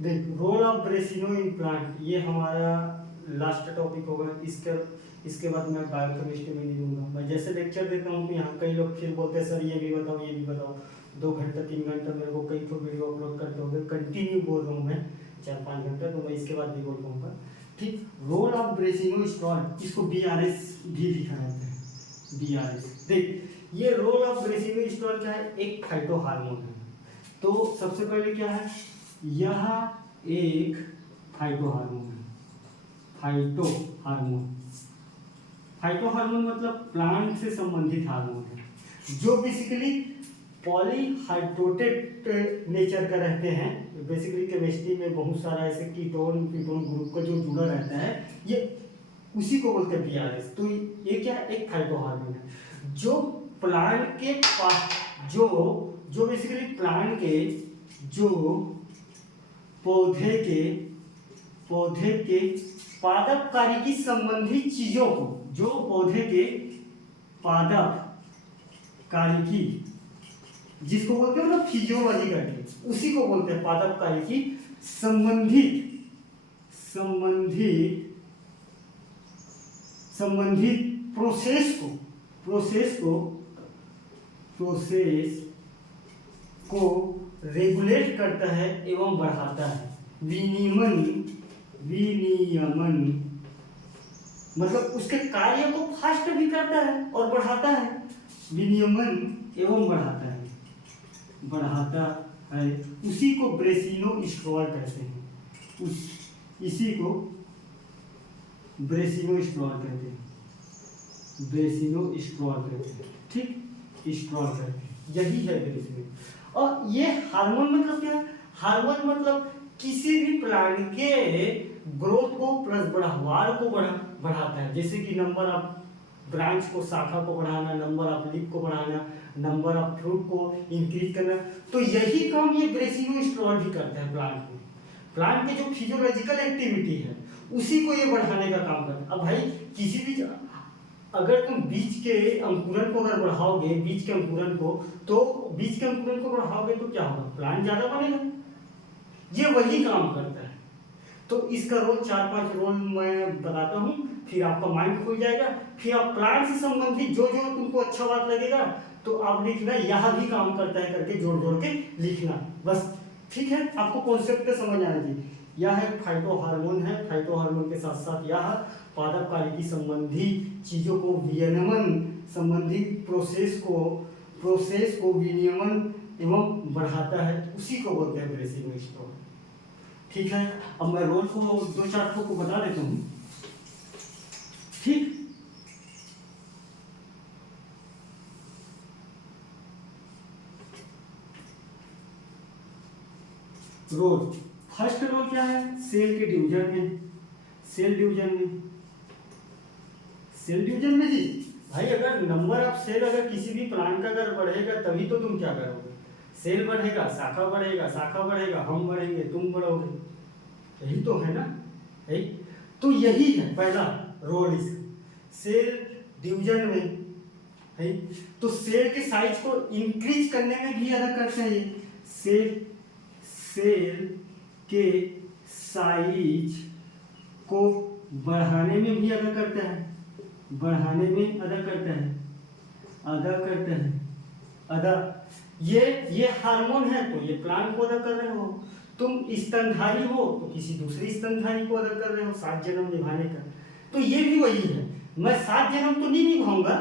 देख role of ब्रेसिनो in plant, ये हमारा लास्ट टॉपिक होगा। इसके बाद मैं बायोकेमिस्ट्री में नहीं दूंगा। मैं जैसे लेक्चर देता हूँ तो यहाँ कई लोग फिर बोलते हैं सर ये भी बताओ ये भी बताओ। 2 घंटा 3 घंटा मेरे को कई तो वीडियो अपलोड करते होंगे, कंटिन्यू बोल रहा हूँ मैं 4-5 घंटा, तो मैं इसके बाद भी बोल पाऊँगा। ठीक, रोल ऑफ ब्रेसिनो स्टॉल, इसको BRS भी लिखा जाता है, BRS। देख ये रोल ऑफ ब्रेसिनो स्टॉल क्या है, एक फाइटो हार्मोन है। तो सबसे पहले क्या है, यह एक फाइटो हार्मोन है। फाइटो हार्मोन, फाइटो हार्मोन मतलब प्लांट से संबंधित हार्मोन है, जो बेसिकली पॉलीहाइड्रोटेट नेचर का रहते हैं। बेसिकली केमिस्ट्री में बहुत सारा ऐसे कीटोन कीटोन ग्रुप का जो जुड़ा रहता है, ये उसी को बोलते हैं BRS। तो ये क्या है, एक फाइटो हार्मोन है जो प्लांट के जो बेसिकली प्लांट के जो पौधे के पादप कार्य की संबंधित चीजों को, जो पौधे के पादप कार्य की, जिसको बोलते हैं मतलब फिजियोलॉजी करके, उसी को बोलते हैं पादप कार्य की संबंधित प्रोसेस को रेगुलेट करता है एवं बढ़ाता है। विनियमन मतलब उसके कार्य को फास्ट भी करता है और बढ़ाता है। विनियमन एवं बढ़ाता है, उसी को ब्रेसिनोस्टेरॉल कहते हैं। इसी को ब्रेसिनोस्टेरॉल कहते हैं। ठीक, स्टेरॉल कहते हैं, यही है ब्रेसिनो। और ये हार्मोन मतलब क्या है, हार्मोन मतलब किसी भी प्लांट के ग्रोथ को प्लस बढ़ावार को बढ़ाता है। जैसे कि नंबर ऑफ ब्रांच को, शाखा को बढ़ाना, नंबर ऑफ लीफ को बढ़ाना, नंबर ऑफ फ्रूट को इंक्रीज करना। तो यही काम ये ब्रेसिनोस्टेरॉल भी करता है प्लांट में। प्लांट के जो फिजियोलॉजिकल एक्टिविटी है उसी को ये बढ़ाने का काम करता है। अब भाई किसी भी, अगर तुम बीज के अंकुरन को अगर बढ़ाओगे, बीज के अंकुरन को बढ़ाओगे तो क्या होगा, प्लांट ज्यादा बनेगा। ये वही काम करता है। तो इसका रोल 4-5 रोल मैं बताता हूँ, फिर आपका माइंड खुल जाएगा। फिर आप प्लांट से संबंधित जो तुमको अच्छा बात लगेगा तो आप लिखना, यह भी काम करता है करके जोड़ के लिखना बस। ठीक है, आपको कॉन्सेप्ट पे समझ आना चाहिए। यह एक फाइटो हार्मोन है। फाइटो हार्मोन के साथ साथ यह पादप कार्य की संबंधी चीजों को, विनियमन संबंधी प्रोसेस को विनियमन एवं बढ़ाता है, उसी को बोलते हैं ब्रेसिनोस्टेरॉल। ठीक है, अब मैं रोल को 2-4 को बता देता हूँ। ठीक, रोल, फर्स्ट रोल क्या है, सेल के डिवीजन में। सेल डिवीजन में जी भाई, अगर नंबर ऑफ सेल अगर किसी भी प्लांट का अगर बढ़ेगा तभी तो तुम क्या करोगे, सेल बढ़ेगा, शाखा बढ़ेगा, हम बढ़ेंगे, तुम बढ़ोगे, यही तो है ना। है, तो यही है पहला रोल इसका, सेल डिवीजन में है। तो सेल के साइज को इंक्रीज करने में भी अदा करता है ये। सेल के साइज को बढ़ाने में भी अदा करता है, ये हार्मोन है तो ये प्लांट को अदा कर रहे हो। तुम स्तनधारी हो तो किसी दूसरी स्तनधारी को अदा कर रहे हो 7 जन्म निभाने का। तो ये भी वही है। मैं 7 जन्म तो नहीं निभाऊंगा,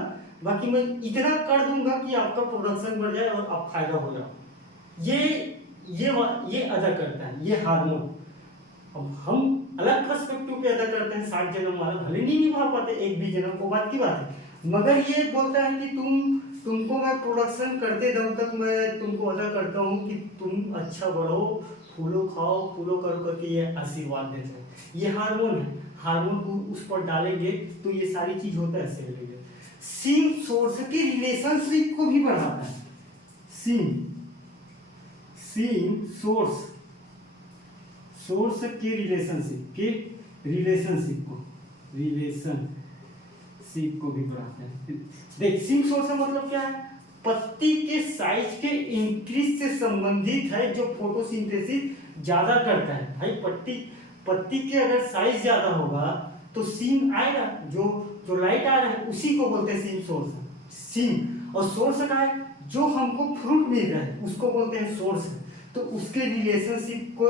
बाकी मैं इतना कर दूंगा कि आपका प्रोडक्शन बढ़ जाए और आप फायदा हो जाओ। ये अदा करता है ये हार्मोन। अब हम अलग पर्सपेक्टिव पे अदा करते हैं, 7 जन्म वाला भले नहीं निभा पाते एक भी जन्म को, बात की बात है, मगर ये बोलता है कि तुमको मैं प्रोडक्शन करते दम तक मैं तुमको अदा करता हूँ कि तुम अच्छा बढ़ो, फूलो खाओ, फूलो करो करके ये आशीर्वाद देते हैं। ये हार्मोन है। हार्मोन को उस पर डालेंगे तो ये सारी चीज होता है सेल में। सीम सोर्स के रिलेशनशिप को भी बढ़ाता है। सीम सोर्स के रिलेशनशिप को भी बढ़ाते हैं। देख, सिंक सोर्स मतलब क्या है, पत्ती के साइज के इंक्रीज से संबंधित है, जो फोटोसिंथेसिस ज्यादा करता है। भाई पत्ती के अगर साइज ज्यादा होगा तो सीन आएगा, जो लाइट आ रहा है उसी को बोलते हैं सीन सोर्स। सीन और सोर्स का है जो हमको फ्रूट मिल रहा है उसको बोलते हैं सोर्स। तो उसके रिलेशनशिप को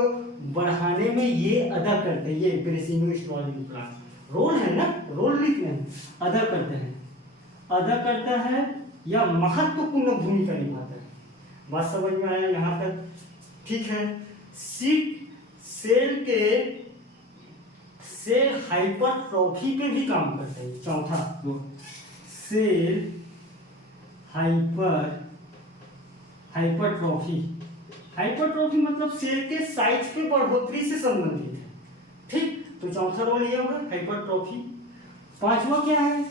बढ़ाने में ये अदा करते हैं, ये ब्रेसिनो स्ट्रॉबेरी प्लांट। रोल है ना, रोल लिख रहे हैं, अदा करते हैं, अदा करता है या महत्वपूर्ण भूमिका निभाता है। बात समझ में आया यहाँ तक? ठीक है। सेल हाइपरट्रॉफी पे भी काम करता है। चौथा सेल हाइपरट्रॉफी मतलब सेल के साइज पे बढ़ोतरी से संबंधित है। ठीक, तो चौथा रोल ये होगा हाइपरट्रॉफी। पांचवा क्या है?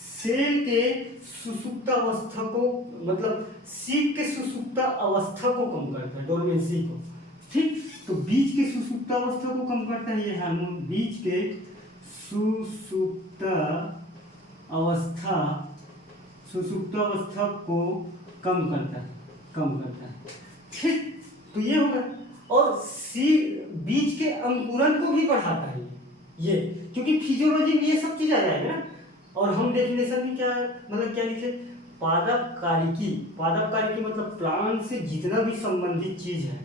सेल के सुसुप्तावस्था को, मतलब सीट के सुसुप्तावस्था को कम करता है, डोरमेंसी को। ठीक, तो बीज के सुसुप्तावस्था को कम करता है ये हार्मोन। बीज के सुसुप्तावस्था को कम करता है। ठीक, तो ये होगा। और बीज के अंकुरन को भी बढ़ाता है ये, क्योंकि फिजियोलॉजी में ये सब चीज आ जाएगा ना। और हम डेफिनेशन भी क्या मतलब क्या लिखे? पादप मतलब प्लांट से जितना भी संबंधित चीज है,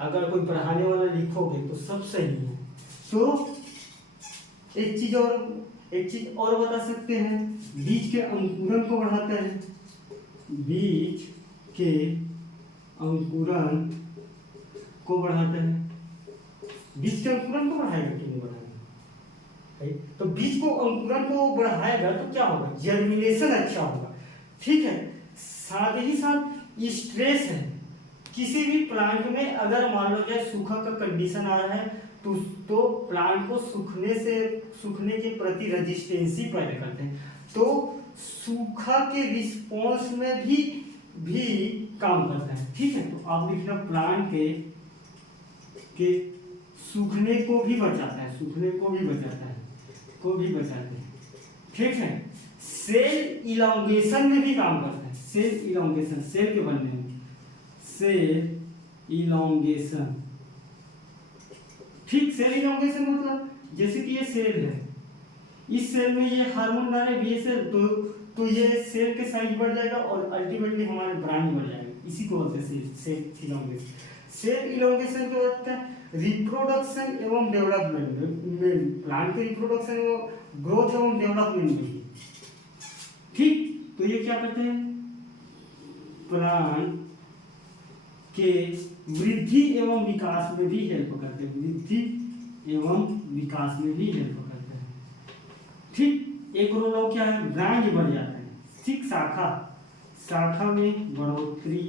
अगर कोई पढ़ाने वाला लिखोगे तो सब सही है। तो एक चीज और बता सकते हैं, बीज के अंकुरन को बढ़ाता है। बीज के अंकुरन को बढ़ाता है। बीज के अंकुरन को बढ़ाएगा कि नहीं बढ़ाएगा? तो बीज को अंकुरन को बढ़ाएगा तो क्या होगा? जर्मिनेशन अच्छा होगा। ठीक है। साथ ही साथ स्ट्रेस है, किसी भी प्लांट में अगर मान लो जाए सूखा का कंडीशन आ रहा है तो प्लांट को सूखने के प्रति रेजिस्टेंसी पैदा करते हैं। तो सूखा के रिस्पॉन्स में भी काम करता है। ठीक है, तो आप लिखना प्लांट के सूखने को भी बचाता है। ठीक है। सेल इलॉन्गेशन में भी काम करता है। सेल के बनने में सेल इलॉन्गेशन। ठीक, सेल इलॉन्गेशन मतलब जैसे कि ये सेल है, इस सेल में ये हार्मोन डाले बीएसएल, तो ये सेल के साइज बढ़ जाएगा और अल्टीमेटली हमारे ब्रांच बढ़ जाएगा। इसी को बोलते हैं सेल इलॉन्गेशन। सेल इलॉन्गेशन क्या होता है? रिप्रोडक्शन एवं डेवलपमेंट में, प्लांट के रिप्रोडक्शन एवं ग्रोथ एवं डेवलपमेंट में। ठीक, तो ये क्या करते हैं? प्लांट के वृद्धि एवं विकास में भी हेल्प करते हैं। ठीक, एक रोल क्या है? ब्रांच बढ़ जाता है। ठीक, शाखा में बढ़ोतरी।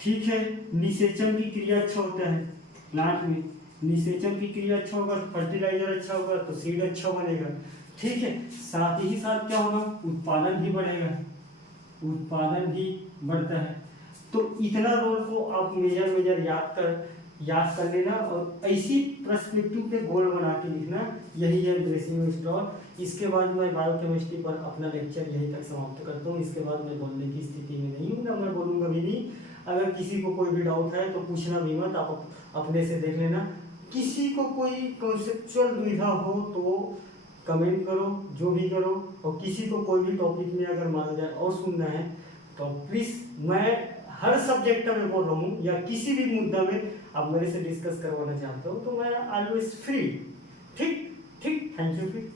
ठीक है। निषेचन की क्रिया अच्छा होता है प्लांट में। निषेचन की क्रिया अच्छा होगा तो फर्टिलाइजर अच्छा होगा तो सीड अच्छा बनेगा। ठीक है। साथ ही साथ क्या होगा? उत्पादन भी बढ़ेगा, उत्पादन भी बढ़ता है। तो इतना रोल को आप मेजर याद कर लेना और ऐसी पर्सपेक्टिव पे गोल बना के लिखना। यही है ब्रेसिनो स्ट्रॉल। इसके बाद मैं बायोकेमिस्ट्री पर अपना लेक्चर यहीं तक समाप्त करता हूँ। इसके बाद मैं बोलने की स्थिति में नहीं हूँ, ना मैं बोलूँगा भी नहीं। अगर किसी को कोई भी डाउट है तो पूछना भी मत, आप अपने से देख लेना। किसी को कोई कॉन्सेप्चुअल दुविधा हो तो कमेंट करो, जो भी करो। और किसी को कोई भी टॉपिक में अगर माना जाए और सुनना है तो प्लीज़, मैं हर सब्जेक्ट में बोल रहा हूँ, या किसी भी मुद्दा में आप मेरे से डिस्कस करवाना चाहते हो तो मैं ऑलवेज फ्री। ठीक, थैंक यू फिर।